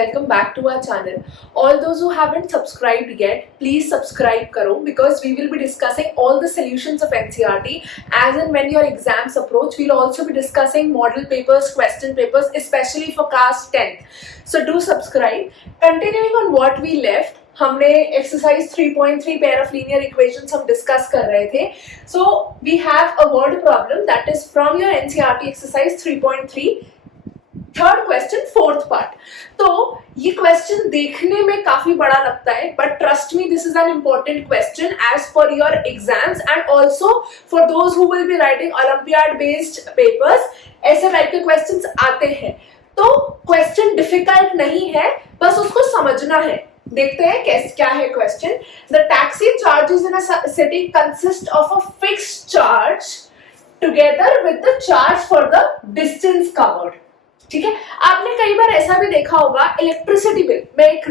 welcome back to our channel. All those who haven't subscribed yet, please subscribe karo because we will be discussing all the solutions of NCERT as and when your exams approach. We'll also be discussing model papers, question papers, especially for class 10th. So do subscribe. Continuing on what we left, हमने exercise 3.3 pair of linear equations हम discuss कर रहे थे. So we have a word problem that is from your NCERT exercise 3.3 third question fourth part. तो ये क्वेश्चन देखने में काफी बड़ा लगता है, but trust me this is an important question as for your exams and also for those who will be writing olympiad based papers. ऐसे टाइप के क्वेश्चंस आते हैं. तो क्वेश्चन डिफिकल्ट नहीं है, बस उसको समझना है. देखते हैं क्या है question. The taxi charges in a city consist of a fixed charge together with the charge for the distance covered. ठीक है, आपने कई बार ऐसा भी देखा होगा. इलेक्ट्रिसिटी बिल, मैं एक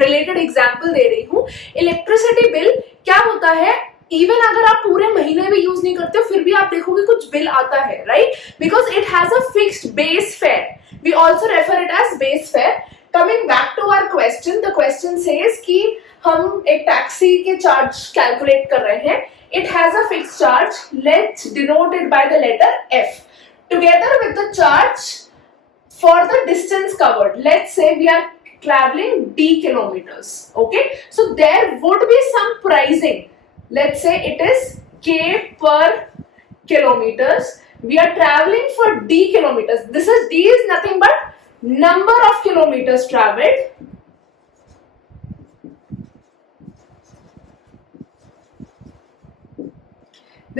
रिलेटेड एग्जांपल दे रही हूँ. इलेक्ट्रिसिटी बिल क्या होता है, इवन अगर आप पूरे महीने भी यूज नहीं करते हो फिर भी आप देखोगे कुछ बिल आता है, right? Because it has a fixed base fare. We also refer it as base fare. Coming back to our question, the question says कि हम एक टैक्सी के चार्ज कैलकुलेट कर रहे हैं. It has a fixed charge, let's denote it by the letter F, together with the charge for the distance covered. Let's say we are traveling d kilometers. Okay, so there would be some pricing. Let's say it is k per kilometers. We are traveling for d kilometers. D is nothing but number of kilometers traveled.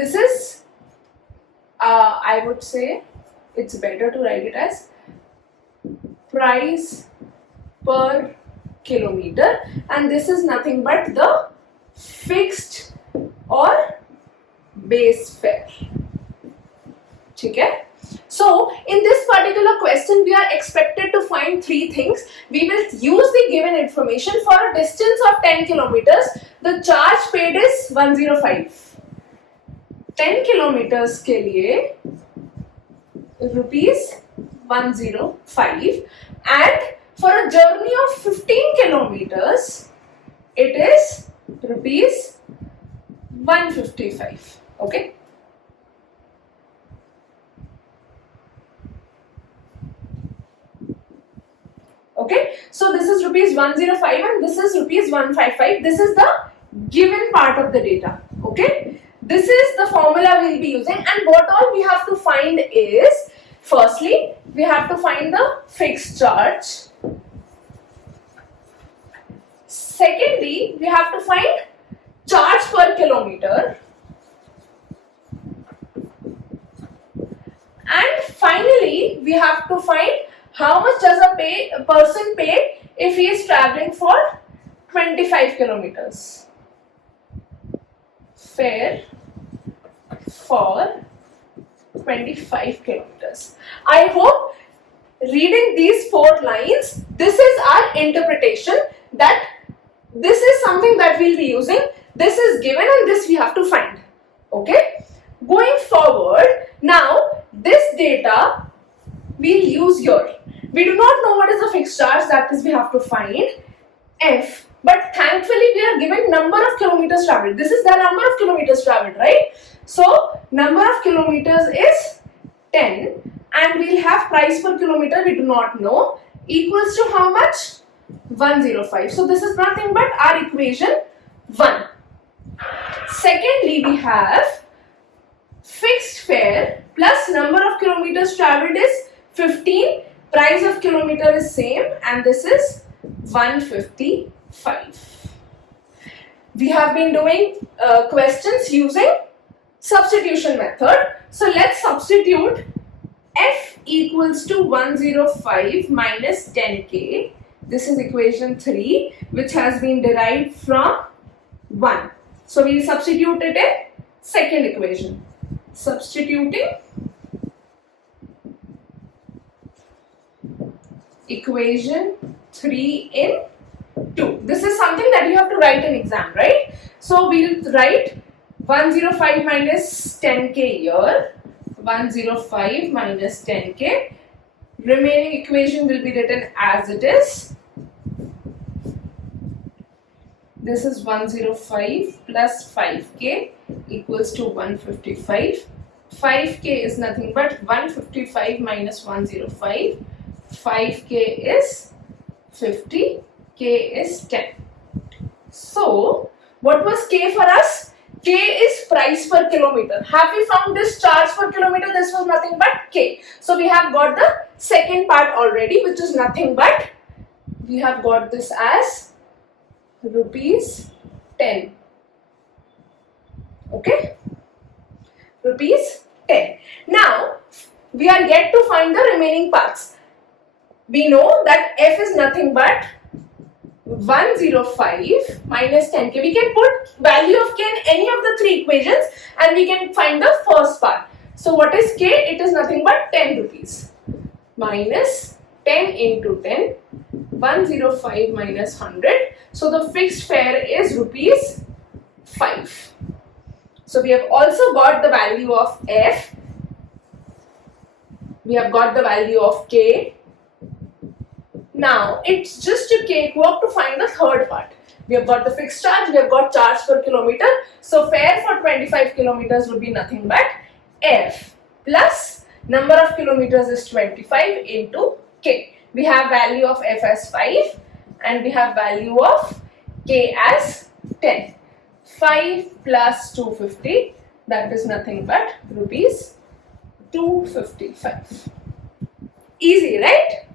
This is I would say it's better to write it as price per kilometer, and this is nothing but the fixed or base fare. ठीक है? So in this particular question we are expected to find three things. We will use the given information. For a distance of 10 kilometers the charge paid is 105. 10 kilometers के लिए rupees 105, and for a journey of 15 kilometers it is rupees 155. Okay, okay, so this is rupees 105 and this is rupees 155. This is the given part of the data. Okay, this is the formula we'll be using, and what all we have to find is, firstly we have to find the fixed charge. Secondly we have to find charge per kilometer, and finally we have to find how much does a person pay if he is traveling for 25 kilometers. Fare for 25 kilometers. I hope reading these 4 lines, this is our interpretation that this is something that we'll be using. This is given and this we have to find. Okay, going forward, now this data we'll use here. We do not know what is the fixed charge, that is we have to find f, but thankfully we are given number of kilometers traveled. This is the number of kilometers traveled, right? So number of kilometers is 10 and we'll have price per kilometer, we do not know, equals to how much? 105. So this is nothing but our equation 1. Secondly we have fixed fare plus number of kilometers traveled is 15, price of kilometer is same, and this is 155. We have been doing questions using substitution method. So let's substitute f equals to 105 minus 10k. This is equation 3, which has been derived from 1. So we will substitute it in second equation. Substituting equation 3 in 2. This is something that you have to write in exam, right? So we will write 105 minus 10k here, 105 minus 10k. Remaining equation will be written as it is. this is 105 plus 5k equals to 155. 5k is nothing but 155 minus 105. 5k is 50, k is 10. So, what was k for us? K is price per kilometer. Have we found this charge per kilometer? This was nothing but k. So, we have got the second part already, which is nothing but, we have got this as rupees 10. Okay? Rupees 10. Now, we are yet to find the remaining parts. We know that f is nothing but 105 minus 10k. We can put value of k in any of the three equations and we can find the first part. So what is k? It is nothing but 10 rupees. Minus 10 into 10. 105 minus 100. So the fixed fare is rupees 5. So we have also got the value of f. We have got the value of k. Now, it's just a cakewalk to find the third part. We have got the fixed charge, we have got charge per kilometer. So, fare for 25 kilometers would be nothing but f plus number of kilometers is 25 into k. We have value of f as 5 and we have value of k as 10. 5 plus 250, that is nothing but rupees 255. Easy, right?